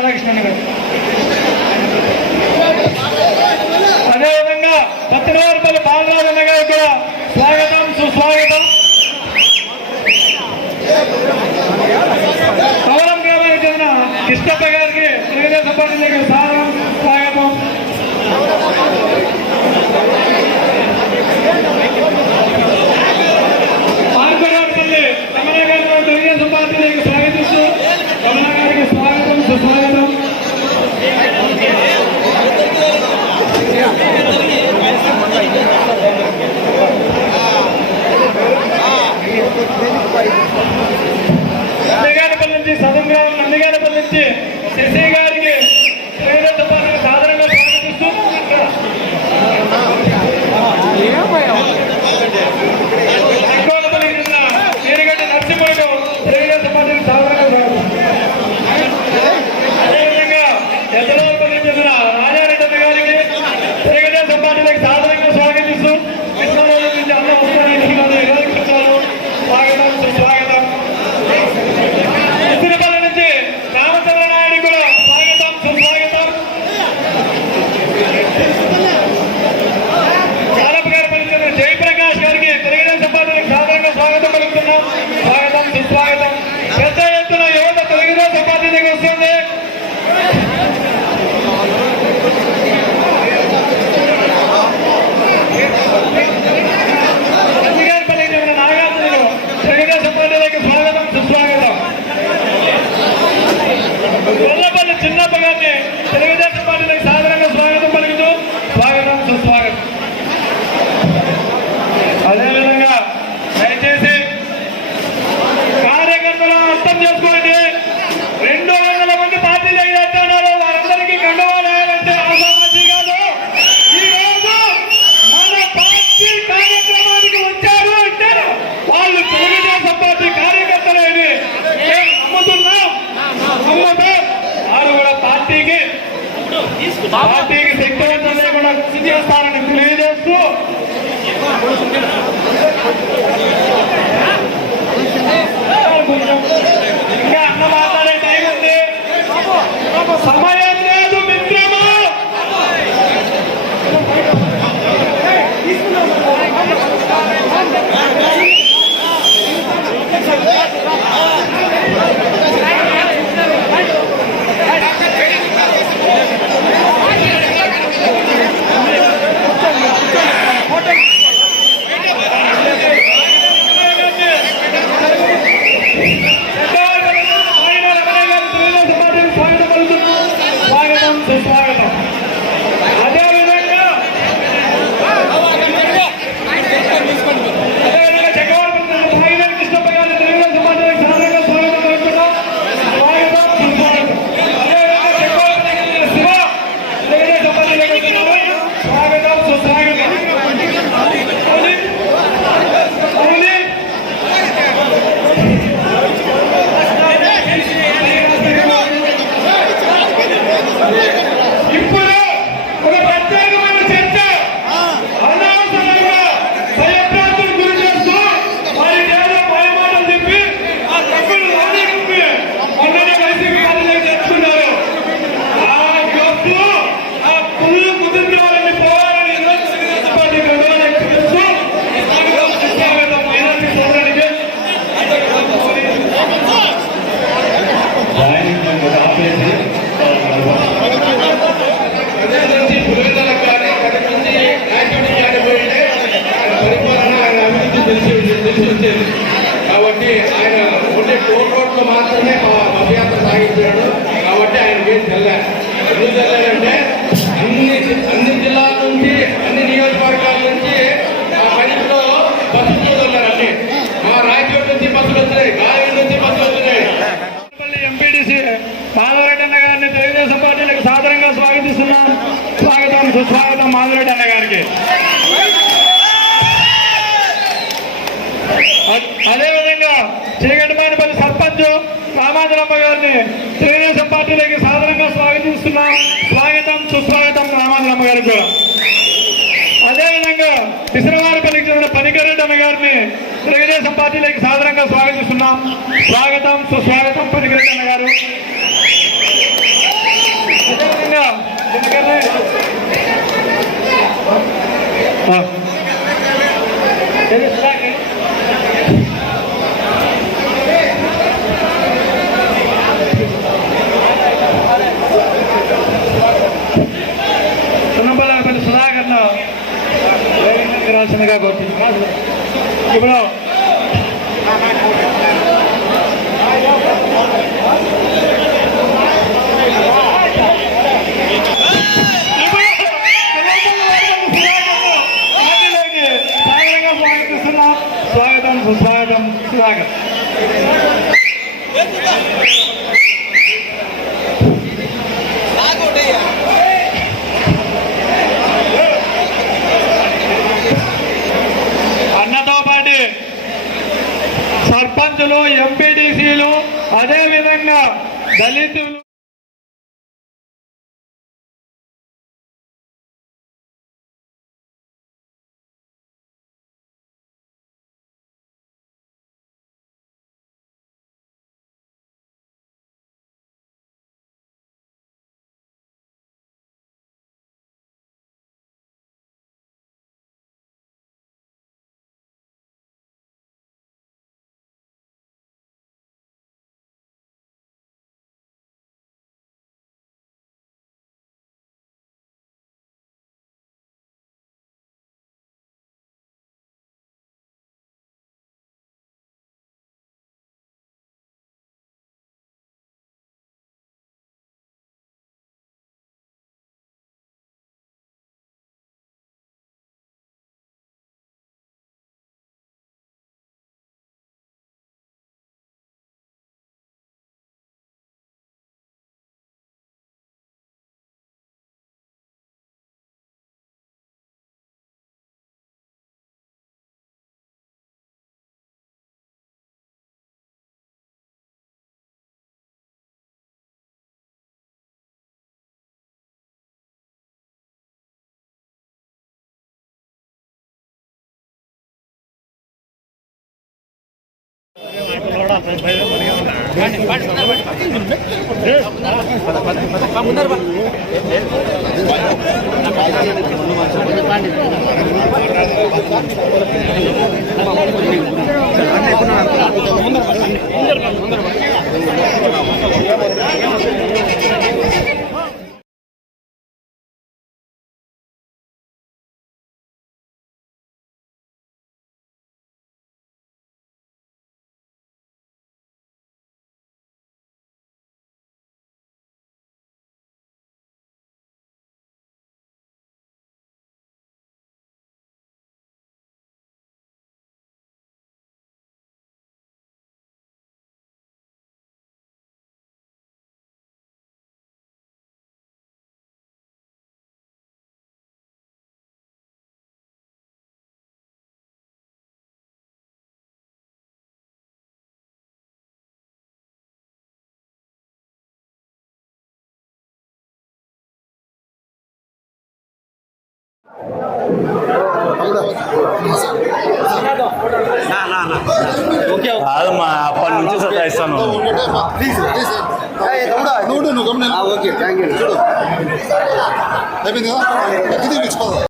రాధాకృష్ణన్ గారు అదేవిధంగా పత్తినవారిపల్లి బాలరాజన్న గారు కూడా స్వాగతం సుస్వాగతం. పవనం గ్రామానికి చెందిన కృష్ణప్ప ತುಂಬತೆ పార్టీకి శక్తివంతంగా కూడా కృషి చేస్తారని తెలియజేస్తూ ఇంకా అన్న మాట్లాడే టైం ఉంది. సమయం చేశాడు కాబట్టి ఆయన పేరు వెళ్ళారు. ఎందుకు వెళ్ళారంటే అన్ని అన్ని జిల్లాల నుంచి అన్ని నియోజకవర్గాల నుంచి ఆ పరిధిలో బస్సులు వెళ్ళారండి మా రాయచోటు నుంచి బస్సులు వస్తున్నాయి గాయం నుంచి బస్సులు వస్తున్నాయి. ఎంపీడీసీ మాధవరెడ్డి అన్న గారిని తెలుగుదేశం పార్టీలకు సాధారణంగా స్వాగతిస్తున్నాను. స్వాగతం సుస్వాగతం మాధవరెడ్డి అన్న గారికి అదేవిధంగా చీకటిమానపల్లి సర్పంచ్ అధ్యక్షుడు రామాంజనమ్మ గారిని తెలుగుదేశం పార్టీలోకి సాధారణంగా స్వాగతిస్తున్నాం. స్వాగతం సుస్వాగతం రామాంజనమ్మ గారికి కూడా. అదేవిధంగా విశ్రవారపల్లికి చెందిన పనికరెడ్డమ్మ గారిని తెలుగుదేశం పార్టీలోకి సాధారణంగా స్వాగతిస్తున్నాం. స్వాగతం సుస్వాగతం పనికరెడ్డమ్మ గారు. అదేవిధంగా ఇప్పుడు స్వాగతం సుస్వాగతం స్వాగతం. సర్పంచులు ఎంపీటీసీలు అదేవిధంగా దళితులు. Kamu Pak, Pak, Pak, కాదమ్మా అప్పటి నుంచి సతాయిస్తాను. ఓకే థ్యాంక్ యూ చూడు అయిపోయింది కదా?